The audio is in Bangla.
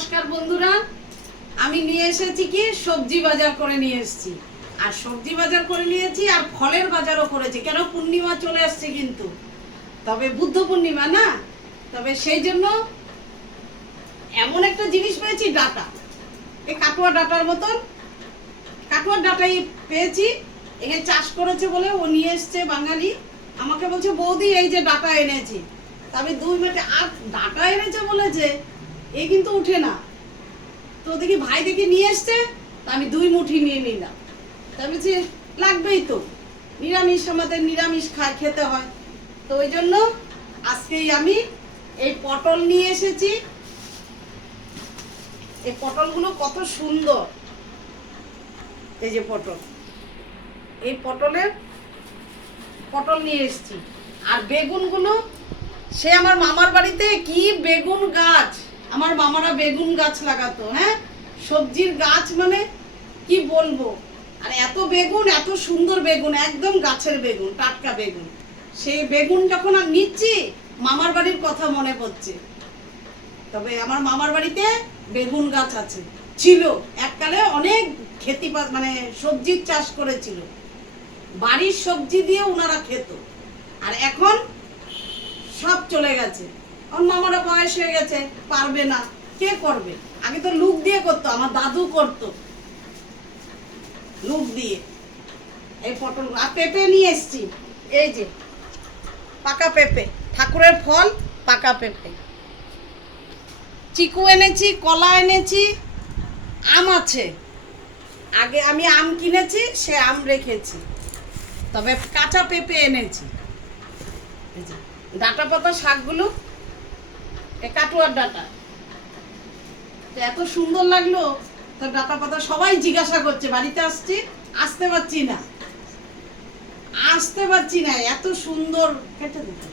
নমস্কার বন্ধুরা, আমি নিয়ে এসেছি কি সবজি বাজার করে নিয়ে এসেছি। আর সবজি বাজার করে নিয়েছি আর ফলের বাজারও করেছি, কেন পূর্ণিমা চলে আসছে কিন্তু, তবে বুদ্ধ পূর্ণিমা না, তবে সেই জন্য এমন একটা জিনিস পেয়েছি, ডাটা। এই কাটুয়া ডাটার মতন কাটুয়ার ডাটাই পেয়েছি। এখানে চাষ করেছে বলে ও নিয়ে এসছে বাঙালি, আমাকে বলছে বৌদি এই যে ডাটা এনেছি। তবে 2 মিনিটে আর ডাটা এনেছে বলেছে, এ কিন্তু উঠে না। তো দেখি ভাই দেখি নিয়ে এসছে, তা আমি 2 মুঠি নিয়ে নিলাম। তা বলছি লাগবেই তো, নিরামিষ, আমাদের নিরামিষ খেতে হয়। তো ওই জন্য আজকেই আমি এই পটল নিয়ে এসেছি। এই পটলগুলো কত সুন্দর, এই যে পটল, এই পটল নিয়ে এসেছি। আর বেগুনগুলো, সে আমার মামার বাড়িতে কি বেগুন গাছ, আমার মামারা বেগুন গাছ লাগাতো। হ্যাঁ, সবজির গাছ মানে কি বলবো। আর এত বেগুন, এত সুন্দর বেগুন, একদম গাছের বেগুন, টাটকা বেগুন। সেই বেগুন যখন আর নিচ্ছি, মামার বাড়ির কথা মনে পড়ছে। তবে আমার মামার বাড়িতে বেগুন গাছ আছে, ছিল এককালে, অনেক খেতি মানে সবজির চাষ করেছিল, বাড়ির সবজি দিয়ে ওনারা খেত। আর এখন সব চলে গেছে, আমার মামারা বয়স হয়ে গেছে, পারবে না, কে করবে। আগে তো লুক দিয়ে করতো, আমার দাদু করতো লুক দিয়ে। এই পটল আর পেঁপে নিয়ে এসছি, এই যে পাকা পেঁপে, ঠাকুরের ফল, পাকা পেঁপে। চিকু এনেছি, কলা এনেছি, আম আছে। আগে আমি আম কিনেছি, সে আম রেখেছি। তবে কাঁচা পেঁপে এনেছি। এই যে ডাঁটা পাতা শাকগুলো, কাটুয়ার ডাঁটা, এত সুন্দর লাগলো। তো ডাঁটা পাতা সবাই জিজ্ঞাসা করছে, বাড়িতে আসতে পারছি না, এত সুন্দর। কেটে দিতে